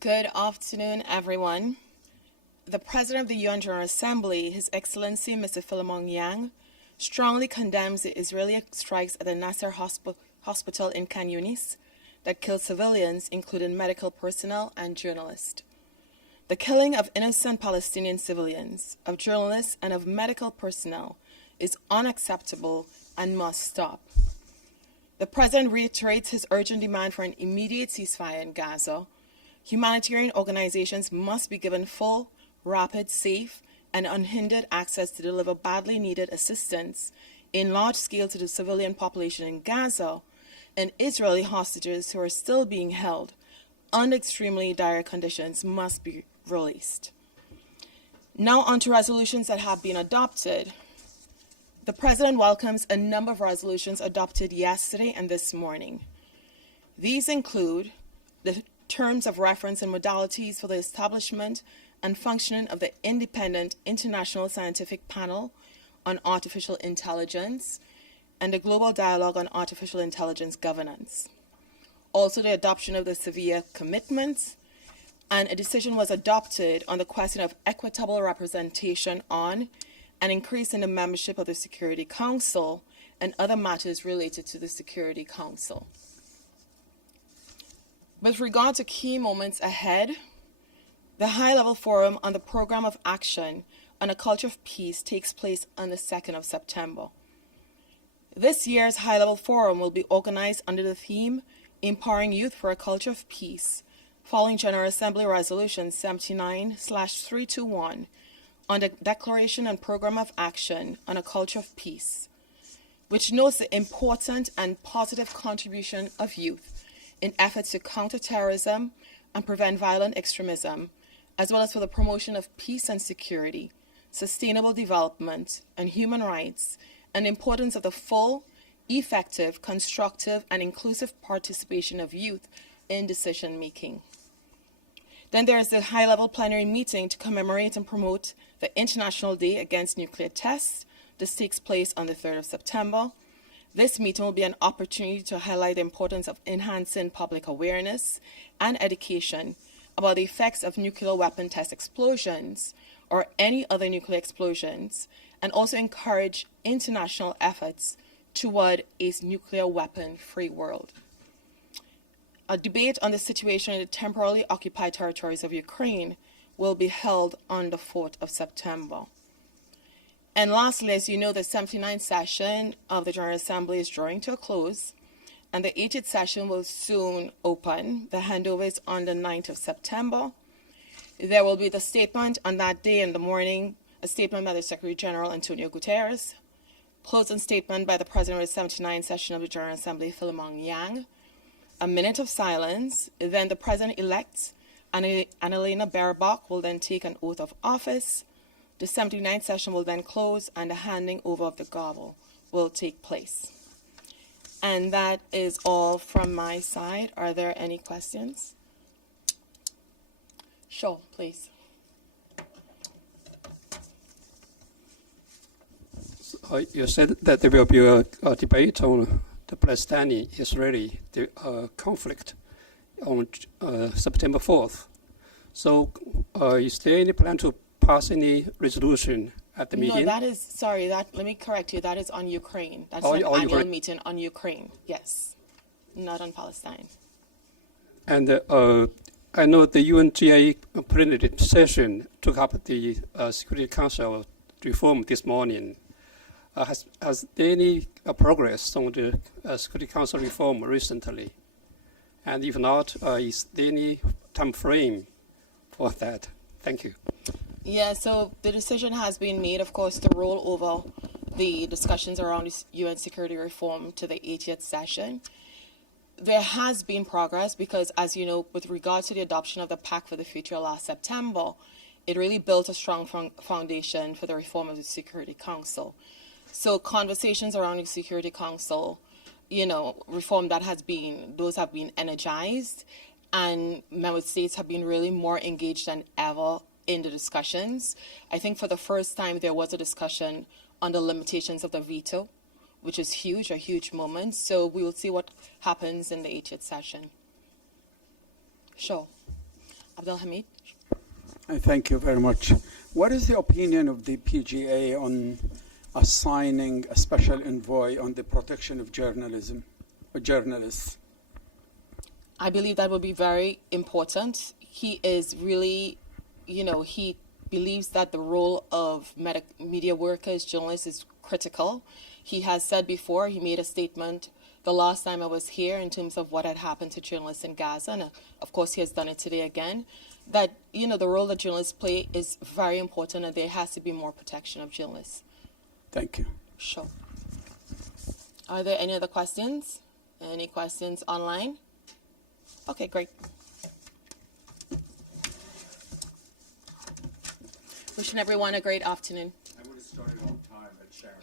Good afternoon, everyone. The President of the UN General Assembly, His Excellency Mr. Philemon Yang, strongly condemns the Israeli strikes at the Nasser Hospital in Khan Yunis that killed civilians, including medical personnel and journalists. The killing of innocent Palestinian civilians, of journalists, and of medical personnel is unacceptable and must stop. The President reiterates his urgent demand for an immediate ceasefire in Gaza. Humanitarian organizations must be given full, rapid, safe, and unhindered access to deliver badly needed assistance in large scale to the civilian population in Gaza, and Israeli hostages who are still being held under extremely dire conditions must be released. Now on to resolutions that have been adopted. The President welcomes a number of resolutions adopted yesterday and this morning. These include the terms of reference and modalities for the establishment and functioning of the Independent International Scientific Panel on Artificial Intelligence and the Global Dialogue on Artificial Intelligence Governance. Also, the adoption of the Sevilla Commitments, and a decision was adopted on the question of equitable representation on an increase in the membership of the Security Council and other matters related to the Security Council. With regard to key moments ahead, the high-level forum on the Program of Action on a Culture of Peace takes place on the 2nd of September. This year's high-level forum will be organized under the theme Empowering Youth for a Culture of Peace, following General Assembly Resolution 79/321 on the Declaration and Program of Action on a Culture of Peace, which notes the important and positive contribution of youth in efforts to counter terrorism and prevent violent extremism, as well as for the promotion of peace and security, sustainable development, and human rights, and the importance of the full, effective, constructive, and inclusive participation of youth in decision-making. Then there is the high-level plenary meeting to commemorate and promote the International Day Against Nuclear Tests. This takes place on the 3rd of September. This meeting will be an opportunity to highlight the importance of enhancing public awareness and education about the effects of nuclear weapon test explosions or any other nuclear explosions, and also encourage international efforts toward a nuclear weapon-free world. A debate on the situation in the temporarily occupied territories of Ukraine will be held on the 4th of September. And lastly, as you know, the 79th session of the General Assembly is drawing to a close, and the 80th session will soon open. The handover is on the 9th of September. There will be the statement on that day in the morning, a statement by the Secretary General Antonio Guterres, closing statement by the President of the 79th session of the General Assembly, Philemon Yang, a minute of silence. Then the President-elect, Annalena Baerbock, will then take an oath of office. The 79th session will then close, and the handing over of the gavel will take place. And that is all from my side. Are there any questions? Sure, please. You said that there will be a debate on the Palestinian-Israeli conflict on September 4th. So is there any plan to pass any resolution at the meeting? No, let me correct you, that is on Ukraine. That's an annual meeting on Ukraine, yes, not on Palestine. And I know the UNGA plenary session took up the Security Council reform this morning. Has there any progress on the Security Council reform recently? And if not, is there any time frame for that? Thank you. Yeah, so the decision has been made, of course, to roll over the discussions around UN security reform to the 80th session. There has been progress because, as you know, with regard to the adoption of the Pact for the Future last September, it really built a strong foundation for the reform of the Security Council. So conversations around the Security Council, reform those have been energized, and member states have been really more engaged than ever in the discussions. I think for the first time there was a discussion on the limitations of the veto, which is huge, a huge moment. So we will see what happens in the 80th session. Sure. Abdul Hamid. Thank you very much. What is the opinion of the PGA on assigning a special envoy on the protection of journalism, journalists? I believe that would be very important. He is really, he believes that the role of media workers, journalists is critical. He has said before, he made a statement the last time I was here in terms of what had happened to journalists in Gaza, and of course he has done it today again, that, the role that journalists play is very important and there has to be more protection of journalists. Thank you. Sure. Are there any other questions? Any questions online? Okay, great. Wishing everyone a great afternoon. I would have started on time, but Sharon,